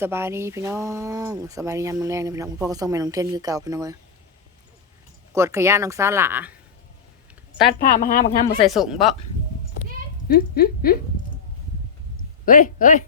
สบายดีพี่น้องสบายดียามแรงเลยพี่น้องพ่อก็ส่งแม่น้องเทนคือเก่าพี่น้องเลยกดขยะน้องสาหลาตัดผ้ามาหาบางห้ามมาใส่ส่งบ่เฮ้ยเฮ้ย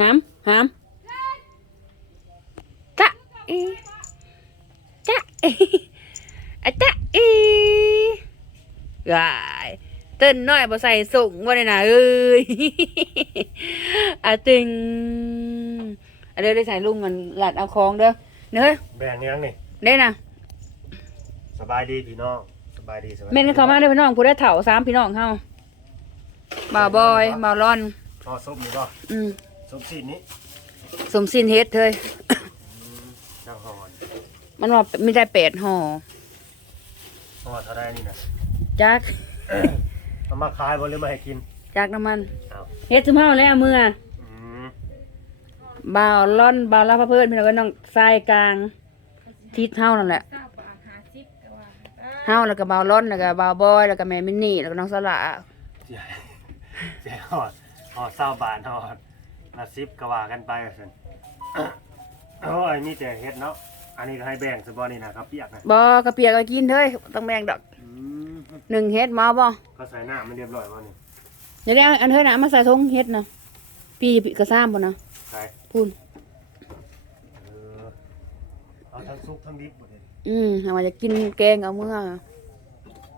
หามหามจ๊ะอีจ๊ะอีอะจ๊ะอีวายเต้นน้อยบ่ใส่ส่งบ่ได้นะเอ้ยอะตึง เด้อได้ใส่ลุงมันหลัดเอาของเด้อเด้อแบ่งยังนี่เด้น่ะสบายดีพี่น้องสบายดีสบายดีเม่นเข้ามาเด้อพี่น้องผู้ได้เฒ่าสามพี่น้องเฮาบ่าวบอยบ่าวร่อนพอซุปนี่ก็อืมซุปสีนี้สมสินเฮ็ดเฮ้ยจังหอนมันว่ามีได้แปดห่อห่อเท่าไรนี่นะจักเอามาขายบ่หรือมาให้กินจักน้ำมันเอาเฮ็ดซุมเฮาแล้วเมื่ออืม บ่าวร่อนบ่าวลาพระเพิ่นพี่น้องก็น้องทรายกลางทิศเฮานั่นแหละเก้าบาทห้าสิบแต่ว่าเฮาแล้วก็บ่าวร่อนแล้วก็บ่าวบอยแล้วก็แม่มินนี่แล้วก็น้องสละ เจ๊เจ๊หอดหอดเศร้าบานหอดละสิบก็ว่ากันไปสินโอ้ยมีแต่เฮ็ดเนาะอันนี้ก็ให้แบ่งสบอนี่นะครับเปียกนะบ่กระเปียกก็กินเด้ยต้องแบ่งดอกอืมหนึ่งเฮ็ดมาบ่ก็ใส่หน้ามันเรียบร้อยบ่นี่เดี๋ยวได้อันเฮ้ยนะมาใส่ทงเฮ็ดนะปีกระซ้ำบ่นะใส่ พูนเออเอาทั้งซุปทั้งดิบหมดเลยอืมเอามาจะกินแกงเอาเมื่อ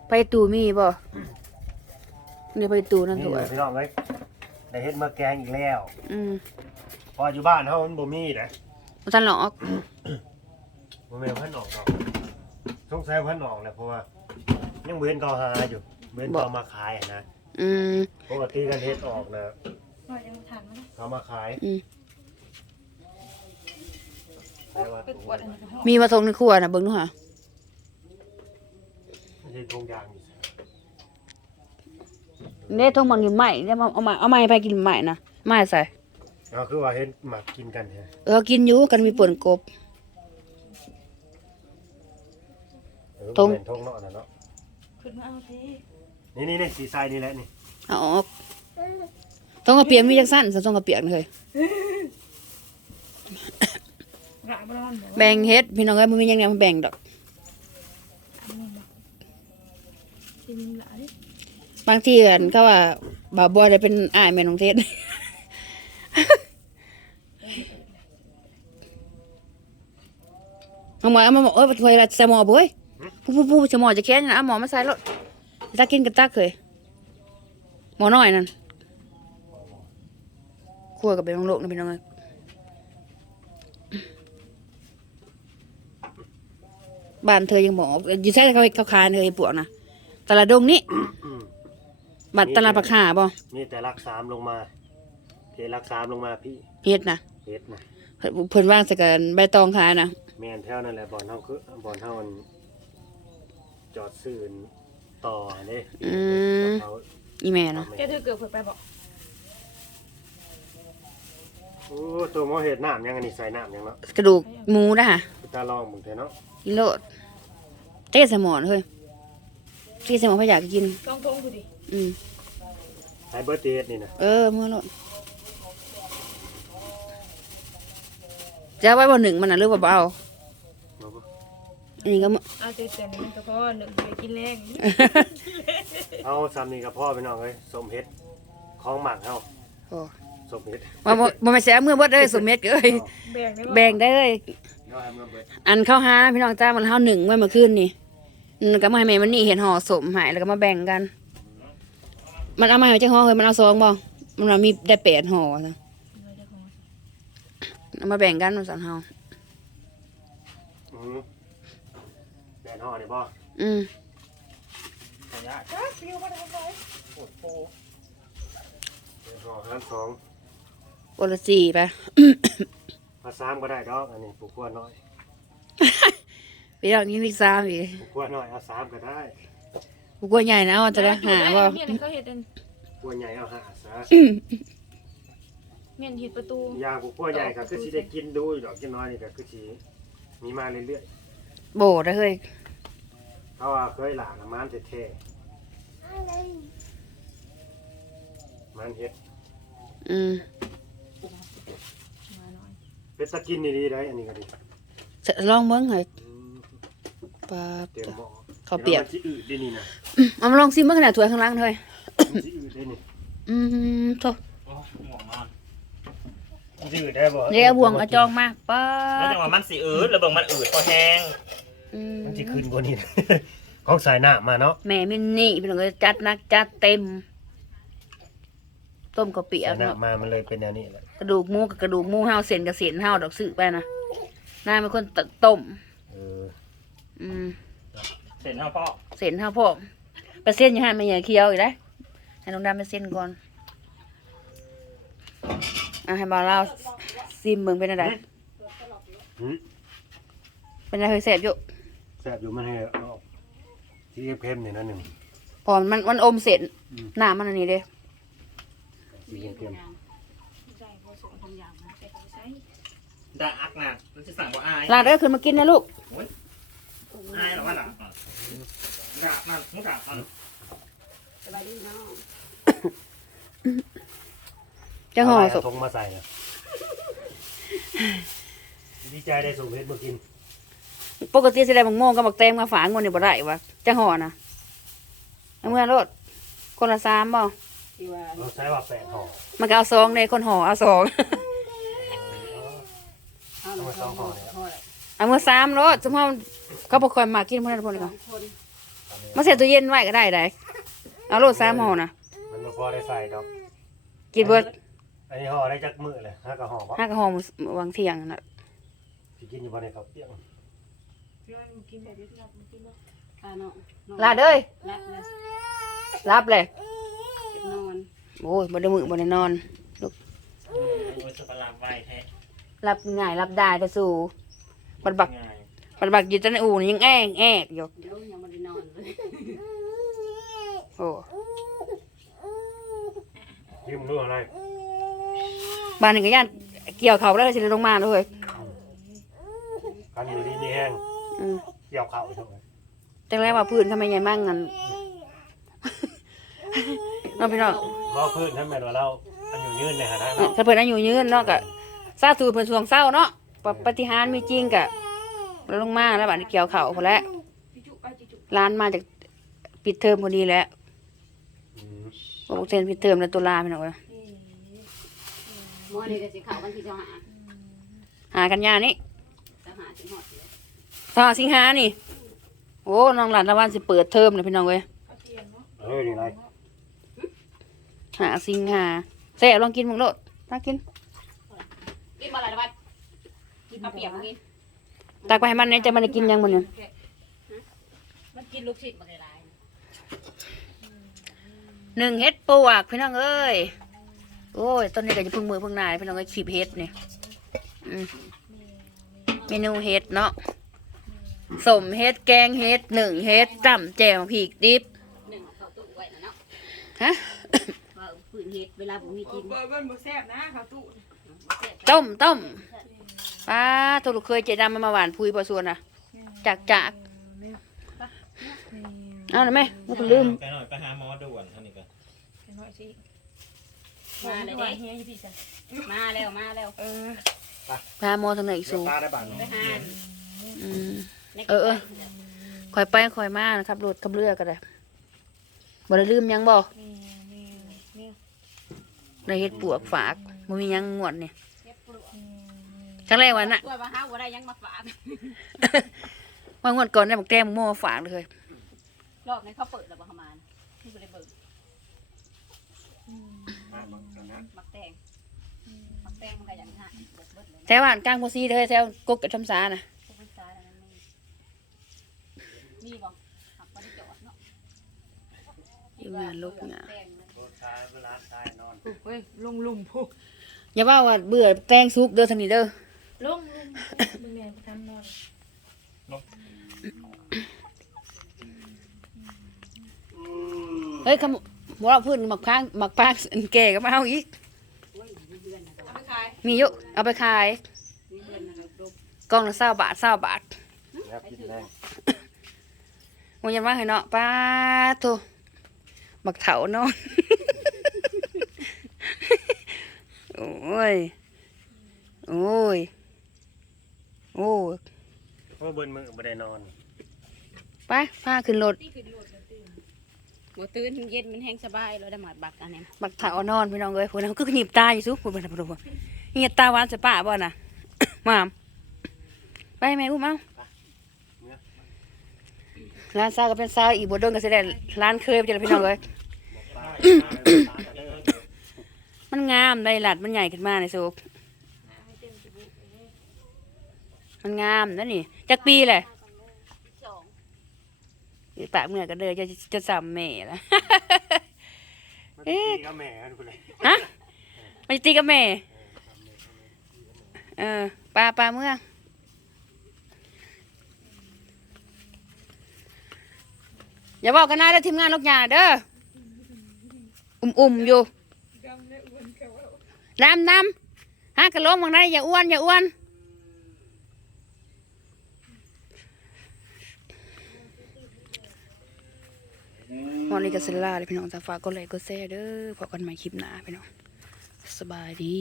ไปตู่มีบ่นี่ไปตู่นั่นนี่ตัวเลยพี่น้องเอ้ยได้เฮ็ดมาแกงอีกแล้ว อืมพออยู่บ้านเฮามันบ่มีนะบ่ทันหรอกบ่แม่นเพิ่นออกดอกสงสัยเพิ่นออกแหละเพราะว่ายังบ่เห็นเขาหาอยู่เว้นเขามาขายอะนะอืม ปกติกันเฮ็ดออกนะว่ายังทันมั้ยเขามาขาย อืมแต่ว่า ไปกวดอันนี้ก็ห้องมีมาทงในครัวน่ะเบิ่งดูหะไม่ใช่ทงยางนี่เด้ทงมันอยู่ใหม่เด้มาเอามาเอาใหม่ไปกินใหม่นะใหม่ใส่เอาคือว่าเฮ็ดหมักกินกันแท้เออกินอยู่กันมีป่นกบ เออทงบ่แม่นทงเนาะน่ะเนาะขึ้นมาเอาทีนี่นี่นี่สีทรายนี่แหละนี่เอาออกทงกระเปียกมีจักสั้นซะทงกระเปียกเลย กระบร้อนเดี๋ยว แบ่งเฮ็ดพี่น้องเอ้ยบ่มีหยังแนวมาแบ่งดอกอันนี้บอกกินหลายบางทีกันก็ว่าบ่าวบอยได้เป็นอ้ายแม่น้องเทศ เอาหมอเอามาหมอเอ้ยถวยละใส่หมอบ่เว้ยผู้ผู้ผู้ใส่หมอจะแค้นนะเอาหมอมาใส่รถตักกินกับตักเลยหมอน้อยนั่นคั่วกับเป็นโลกนะพี่น้องเอ้ย บ้านเธอยังหมออยู่ใช่เขาเขาคายเธอไอ้ปวกนะตลาดดงนี่อืมบัตรตลาดปลาขาบ่มีแต่รักสามลงมาเทรักสามลงมาพี่เฮ็ดนะเฮ็ดนะเพิ่นว่างใส่กันใบตองขายนะแม่นแถวนั่นแหละบ่อนเฮาคือบ่อนเฮามันจอดซื้อต่อเด้อืมเขาอีแม่เนาะแกถือเกือบเผื่อไปบอก โอ้ตัวหมอเห็ดน้ำยังอันนี้ใส่น้ำยังเนาะกระดูกหมูนะฮะไปตาลองมึงเถอะเนาะกินโลดเจ๊ใส่หมอนเฮ้ยเจ๊ใส่หมอนพะอยากกิน ต้องทงดูดิอืมไฮเบอร์เดดนี่นะเออมื่อโลดจะเอาไว้บ่หนึ่งมันน่ะหรือว่าบ่เอาเอาบ่อันนี้ก็มื้อ เอาเต็มๆนี่ก็พอหนึ่งไปกินแรงเอาซ้ำนี่กับพ่อไปน้องเอ้ยสมเฮ็ดของหมักเฮาโอ้ สมเฮ็ดบ่บ่บ่แม่นแซ่เมื่อเบิดเอ้ยสมเม็ดเอ้ยแบ่งได้แบ่งได้เอ้ยเนาะให้มันเบิดอันเข้าหาพี่น้องจ้ามันเฮาหนึ่งไว้เมื่อคืนนี่อืมก็มาให้แม่มันนี่เห็นห่อสมใหายแล้วก็มาแบ่งกัน มันเอามาให้จังห่อเฮ้ยมันเอาซองบ่มันว่ามีได้แปดห่อจ้ะเอามาแบ่งกันมาสันเฮาอือแดนห่อนี่บ่อืมขยะจ้าฟิวมาทำไรโอ้โหแดนห่อหารสอง โอละสี่ไปมาสามก็ได้ดอกอันนี้ปลูกขั้วน้อยไปเอานี้พิกซามอีกปลูกขั้วน้อยเอาสามก็ได้กูกลัวใหญ่นะว่าจะได้หาบ่เมียนเขาเห็ดเป็นขั้วใหญ่เอาหาซะเมียนเห็ดประตูยาปลูกขั้วใหญ่ก็คือสิได้กินดูอยู่ดอกจักหน้อยนี่ก็คือสิมีมาเรื่อยๆโบได้เฮ้ยเขาว่าเคยหลานมันเท่ๆมันเฮ็ดอืมมาหน่อย เป็นตะกินนี่ดีได้อันนี้ก็ดีจะลองเบิ่งให้อืมปลาเตรียมหม้อข้าวเปียกดี๋วมันสิอืดได้นี่นะเอามาลองซิมเบิ่งขนาดถ้วยข้างล่างเถอะมันสิอืดได้นี่อืมโตโอ้ห่วงมากมันสิอืดได้บ่เดี๋ยวเอาบ่วงเอาจองมาป้าแล้วจังหวะมันสิอืดแล้วเบิ่งมันอืดพอแห้งอืมมันสิขึ้นกว่านี้ของสายหน้ามาเนาะแม่มินนี่พี่น้องเอ้ยจัดหนักจัดเต็ม ต้มกะปิสายหน้าเนาะมามันเลยเป็นแนวนี้แหละ กระดูกหมูกับกระดูกหมูเฮาเส้นกับเส้นเฮาดอกซื้อไปนะนายเป็นคนตต้มเอออืมเสร็จแล้วพ่อเส้นเฮาพ่อมไปเส้นอยังให้มันอย่าเคี้ยวอีกได้อให้น้องดำไปเส้นก่อนอะให้บ่าวเราซิมเบิ่งเป็นอะไรหืมเป็นอะไรเคยแซ่บอยู่แซ่บอยู่มันให้เอาที่เค็มๆนี่นั่นหนึ่งพอมันมันอมเส้นอืม หน้ามันอันนี้เด้ที่เค็มใส่พอสมทำอย่างนะใส่ไปใส่ ด่าอักนะมันจะสั่งว่าอายลาดเด้อขึ้นมากินนะลูกอายหรอวะด่าด่ามันมุด่ามันๆจะห่อเาศลายพเาทงมาใส่นะดีใจได้สูงเพชรมากิน ปกติสิได้บักโมงกับบักแตงมาฝางคนนี่บ่ได้วะจะห่อนะเอาเมื่อรถคนละสามบ่เราใช้ว่าแปดห่อมันก็เอาซองเลยคนห่อเอาสองเอามาสองห่อเนี่ยเอาเมื่อสามรถสมมติเขาบอกคอยมากินพวกนั้นพวกนี้ก่อนมาเสียตู้เย็นไว้ก็ได้ได้เอารถสามห่อนะมันบ่พอได้ใส่ดอกกินเบิดอันนี้ห่อได้จักมือเลยห้ากระห่อวะห้ากระห่อมื้อวางเที่ยงน่ะที่กินอยู่บนในเขาวเตี้ยงพี่ว่ามึงกินแบบนี้รับมึงกินบ่ลาดเอ้ยรับเลยรับเลยนอน โอ้ยบ่ได้มือบ่ได้นอนโอ้ยสปาร์ไว้แท้ รับง่ายรับได้แต่สู่บัดบักง่ายบัดบักอยู่แตในอู่นี่ยังแอ้งแอกอยู่เดี๋ยวยังไม่ได้นอนเลยโอ้ยิ้มรู้อะไรบ้านนี้ก็ย่านเกี่ยวเขาแล้วก็สิได้ลงมาเลยกันอยู่ดีมีแห้งอืมเกี่ยวเข่าใช่ไหมจังไรว่าพื้นทำไมใหญ่มากงั้นน้องพี่น้องรอพื้นท่านแม่นว่าเราอันอยู่ยืนในฐานะเอ้ยถ้าเพิ่นอายุยืนเนาะก็ ซาสูเพิ่นสวงเศร้าเนาะปปฏิหารย์มีจริงกะแล้วลงมาแล้วบัดนี้เกี่ยวเขาพอแล้วจิจุไปจิจุร้านมาจากปิดเทอมพอดีแล้วอืมบอกเซนปิดเทอมแล้วตุลาพี่น้องเอ้ยมอนี่ก็สิเข้าวันที่จะหาหากันยานี่จะหาสิหอดเลยสาสิงหานี่ โอ้ น้องหลานตะวันสิเปิดเทอมเลยพี่น้องเอ้ยเอาเตียงเนาะเฮ้ยนี่ไรหาสิงหาแซ่บลองกินมึงโลดมากินกินบ่อะไรนะวัด กินข้าวเปียกกินตักไปให้มันเนี่ยจะมันได้กินยังมันเนี่ยมันกินลูกศิษย์มาหลายหนึ่งเฮ็ดปวกพี่น้องเอ้ยโอ้ยต้นนี้ก็จะพึ่งมือพึ่งหนายพี่น้องก็ขีบเฮ็ดนี่อืมเมนูเฮ็ดเนาะสมเฮ็ดแกงเฮ็ดหนึ่งเฮ็ดจ้ำแจ่วผีกดิบหนึ่งเข้าตู้ไว้นะเนาะฮะว่าฝืนเฮ็ดเวลาผมมีกินเบิ่งบ่แซ่บนะข้าวตู้ต้มต้ม ป้าตัวลูกเคยเจดำมันมาหวานพุยพอส่วนอะจากจากเอาหน่อยไหมไม่ต้องลืมไปหน่อยไปหาหมอด่วนอันนี้ก็น้อยสิมาเลยเด้เด้เฮียอยู่พี่จ้ะมาแล้วมาแล้วเออพาโมทางไหนอีกเดี๋ยวสูปลาได้บ้างไปหาอืมเออเออคอยไปคอยมานะครับรถกับเรือก็ได้บ่ได้ลืมหยังบ่นี่นี่นี่ได้เฮ็ดปวกฝากบ่มีหยังงวดนี่เก็บปลวก ครั้งแรกวันน่ะตัวมาหาว่าได้ยังมาฝากว่างวดก่อนได้บักแต้มโม่มาฝากเลยรอบนี้เขาเปิดแล้วบ่ประมาณที่บ่ได้เบิ่งมาบังกันนะมักแตงมักแตงมันก็อย่างนั้นเบิดเบิดเลยแถวบ้านกลางโพซีเด้อแถวกกกับชำสาน่ะพวกพิซซ่าอันนั้นมีมีบ่หักบ่ได้จอดเนาะอยู่งานลูกเนี่ยแตงมันโดนชายเวลาชายนอน เฮ้ยลงลุมพุกอย่าว่าว่าเบื่อแตงซุปเด้อทางนี้เด้อ ลงลุมมึงเนี่ยไปทำนอนเฮ้ยคำบ่เราพูดหมักพางหมักพางอันแก่ก็มาเอาอีกโอ้ยมีเพื่อนนะครับเอาไปขายมีเยอะเอาไปขายมีเพื่อนนะครับลูกกล่องละ20บาท20บาทแล้วกินแรงมันยังว่าให้เนาะป้าโตบักเถานอนโอ้ย โอ้ย โอ้เพราะเบิ่นมือบ่ได้นอน ไปพาขึ้นรถบ่ตื่นเย็นมันแห้งสบายแล้วได้หมาดบักอันนี้บักถ่าวานอนพี่น้องเอ้ยพวกนั้นก็หนีบตาอยู่ซุพวกนั้นพวกนั้นเหียตาหวานส่ป้าบ่น่ะ มามไปแม่อุ้มเอาร้านซาวก็เป็นซาวอีบดนก็สิได้ร้านเคยไปเจ้ะพี่น้องเอ้ยมันงามได้หลัดมันใหญ่ขึ้นมาในสุก มันงามนั่นนี่จักปีเลยสองอีปากเมื่อก็เด้อจะจะสามแม่ละมันตีกับแม่กันพุ่นเลยฮะมันจะตีกับแม่เออปลาปลาเมื่ออย่าบอกกันนะเด้อทีมงานลูกยาเด้ออุ่มๆอยู่ดำดำฮะกระโหลกบางได้อย่าอ้วนอย่าอ้วน วันนี้ก็เซล่าเลยพี่น้องจะฝากกดไลยก็แชร์เด้อพบกันใหม่คลิปหน้าพี่น้องสบายดี